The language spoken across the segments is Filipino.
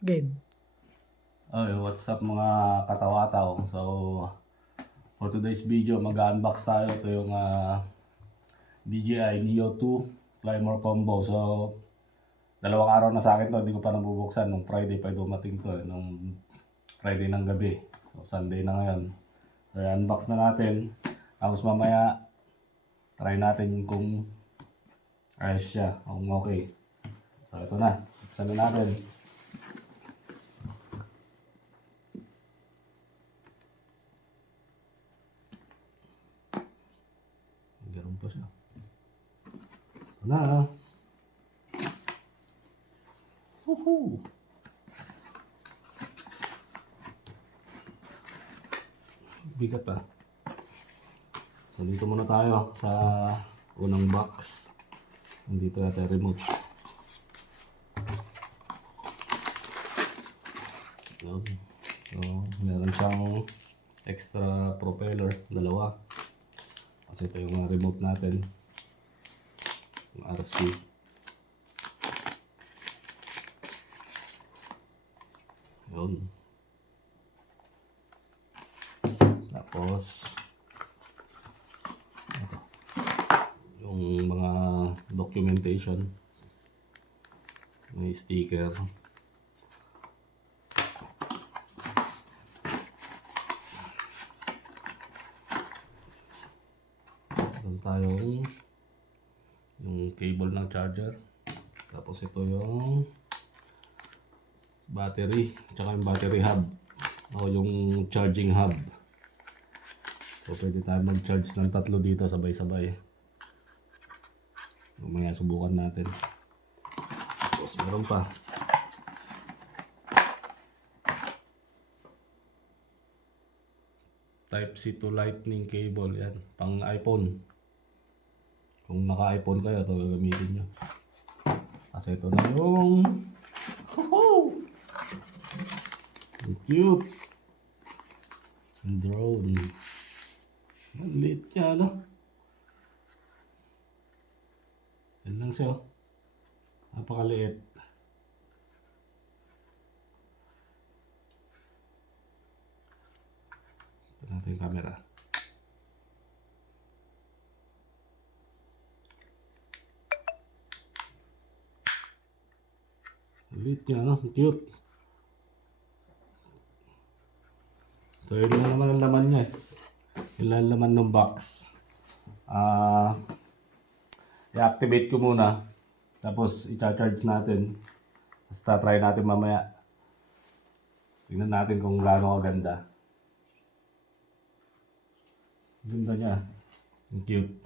Game. Okay, what's up mga katawataw? So, for today's video, mag-unbox tayo. Ito yung DJI Neo 2 Climber Combo. So, dalawang araw na sa akin to, hindi ko pa nabubuksan. Nung Friday pa dumating to, nung Friday ng gabi. So, Sunday na ngayon. So, unbox na natin. Tapos mamaya, try natin kung ayos siya, kung okay. So, ito na. Buksan na natin. Ganun pa siya. Ito na. Woohoo! Bigat ah. So dito muna tayo sa unang box. Nandito yata yung remote. Yun. So meron siyang extra propeller, dalawa. Kasi ito yung remote natin, yung RC. Yun. Tapos ito, yung mga documentation, may sticker. Tayong yung cable ng charger, tapos ito yung battery, tsaka yung battery hub o yung charging hub. So pwede tayo mag-charge ng tatlo dito sabay-sabay. Mamaya subukan natin. Tapos meron pa Type-C to lightning cable, yan, pang iPhone. Kung naka-iPhone kayo, ito gagamitin nyo. Kasi ito na yung cute drone. Ang liit niya, no? Yan lang siya. Napakaliit. Ito natin yung camera. Liit niya, no? Cute. So yun lang naman ang laman niya. Yun lang ang laman ng box. I-activate ko muna. Tapos i-charge natin. Basta try natin mamaya. Tingnan natin kung gaano kaganda. Ganda niya. Ang cute.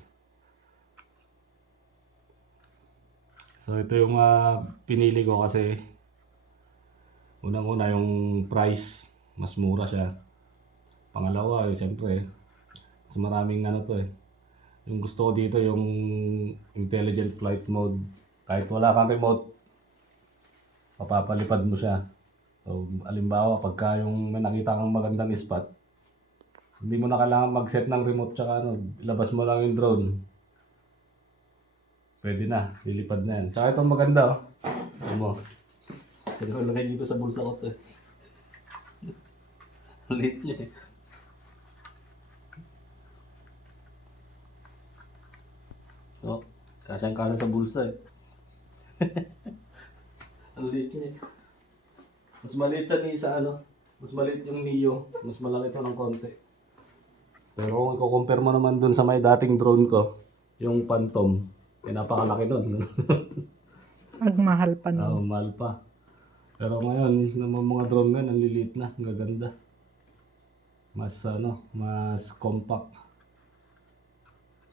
So ito yung pinili ko kasi unang-una yung price, mas mura siya. Pangalawa, siyempre, mas maraming to eh. Yung gusto ko dito yung intelligent flight mode. Kahit wala kang remote, mapapalipad mo siya. So, alimbawa, pagka yung may nakita kang magandang spot, hindi mo na kailangan mag-set ng remote tsaka ilabas mo lang yung drone. Pwede na, lilipad na yan. Tsaka itong maganda, oh. Alam mo, pwede ko lagay dito sa bulsa ko to eh. Liit niya eh. So, kasyang-kasya sa bulsa eh. Ang liit niya eh. Mas maliit sa mas maliit yung Neo. Mas malaki ito ng konti. Pero kung i-compare mo naman dun sa may dating drone ko, yung Phantom, napakalaki nun. Magmahal pa Oo, nun. mahal pa. Pero ngayon, yung mga drone ngayon, ang liliit na, ang gaganda. Mas mas compact.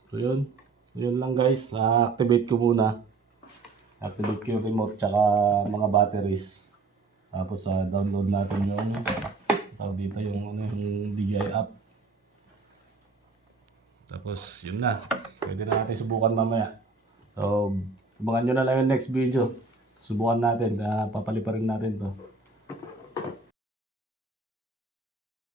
So yun lang guys. Activate ko muna. Activate ko yung remote tsaka mga batteries. Tapos download natin yung tawag dito yung yung DJI app. Tapos yun na. Pwede na natin subukan mamaya. So, abangan nyo na lang yung next video. Subukan natin. Papaliparin natin to.